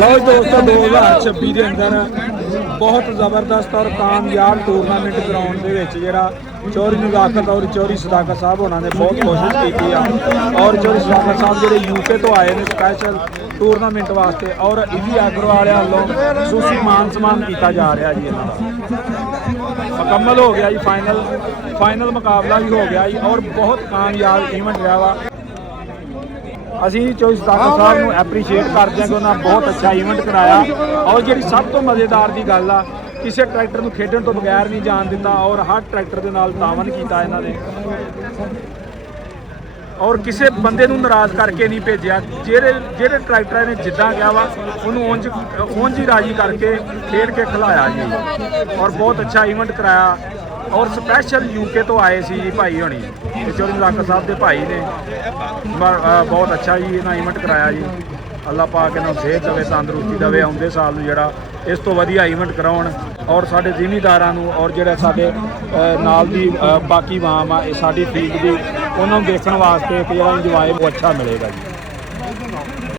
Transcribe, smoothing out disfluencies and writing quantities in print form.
लो दोस्तों 2026 के अंदर बहुत ज़बरदस्त और कामयाब टूरनामेंट ग्राउंड के जोड़ा चौरी नज़ाकत और चौरी सदाकत साहब उन्होंने बहुत कोशिश की और चौरी सदाकत साहब जो यूके तो आए हैं स्पैशल टूरनामेंट वास्ते और इसी आगरो वाले वालों सूसी मान सम्मान किया जा रहा जी मुकम्मल हो गया जी फाइनल मुकाबला भी हो गया जी और बहुत कामयाब इवेंट रहा वा असी चौरी सदाकत साहब को एप्रीशिएट करते हैं कि उन्होंने बहुत अच्छा इवेंट कराया और जी सब तो मज़ेदार की गल आ किसी ट्रैक्टर को खेडन तो बगैर नहीं जान दिता और हर ट्रैक्टर के नाल तावन किया इन्होंने और किसी बंदे नूं नाराज़ करके नहीं भेजा जेड़े ट्रैक्टर ने जिदा गया वा उन्होंने उंज ही राजी करके खेड के खिलाया जी और बहुत अच्छा इवेंट कराया और स्पैशल यूके तो आए सी जी भाई होनी चौरी नज़ाकत साहब के भाई ने बहुत अच्छा जी इन्हें इवेंट कराया जी अल्लाह पाक इन्हों सेहत देवे तंदरुस्ती देवे आउंदे साल नूं जिहड़ा इस तो वधिया इवेंट कराउण और साडे जिमीदारां नूं और जिहड़ा साडे नाल दी बाकी वाम आ साडी फील्ड दी उन्होंने देखण वास्ते एक जिहड़ा इंजॉय बहुत अच्छा मिलेगा जी।